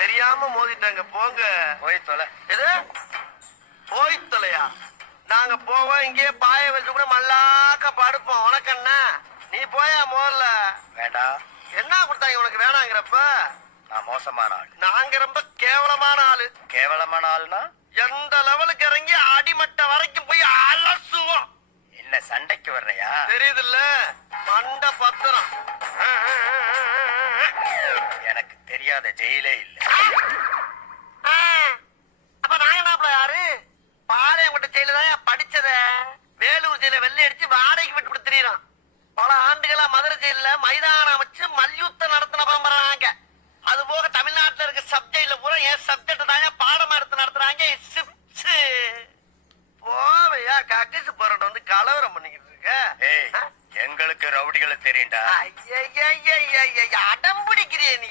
தெரியாம மோதிட்டாங்க போங்க. போய் தொலை. எது போய் தொலையா? நாங்க போவோம், இங்கே பாய வச்சு கூட மல்லாக்க படுப்போம். உனக்கு என்ன? நீ போயா முதல்ல. வேண்டாம். என்ன கொடுத்தாங்க உனக்கு வேணாங்கிறப்ப? நான் மோசமான ஆள். நாங்க ரொம்ப கேவலமான ஆளு. கேவலமான ஆளுனா எந்த லெவலுக்கு இறங்கி அடிமட்ட வரைக்கும் போய் அலசுவோம். என்ன சண்டைக்கு வர்றையா? தெரியுதுல்ல, மண்ட பத்திரம். எனக்கு தெரியாத ஜெயிலே இல்ல. அப்ப நாங்க என்ன யாரு? பாளையங்கோட்டை ஜெயில தான் படிச்சத. வேலூர் ஜெயில வெள்ளை அடிச்சு வாடகைக்கு விட்டு கொடுத்துறான். பல ஆண்டுகளா மதுரை ஜெயில மைதானம் அமைச்சு மல்யுத்தம் நடத்தின பரம்பராங்க. அது போக தமிழ்நாட்டுல இருக்க சப்ஜெக்ட்ல பூரா என் சப்ஜெக்ட் தாங்க பாடமா எடுத்து நடத்துறாங்க. போவையா கக்கிசு போராட்டம் வந்து கலவரம் பண்ணிக்கிட்டு இருக்க. எங்களுக்கு ரவுடிகளை தெரியும்டா. அடம் பிடிக்கிறிய நீ?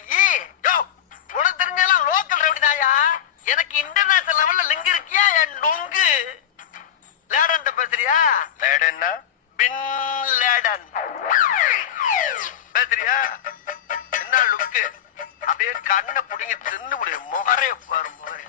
உனக்கு தெரிஞ்சாலும் லோக்கல் ரவுடி தாயா. எனக்கு இன்டர்நேஷனல் லெவல்ல லிங்க் இருக்கியா? என் நொங்கு லேடன் பேசுறியா? லேடன்னா பின் லேடன் பேசுறியா? என்ன லுக்கு? அப்படியே கண்ணை புடிங்க தின்னு முடியும். முகரே பாரு முகரே.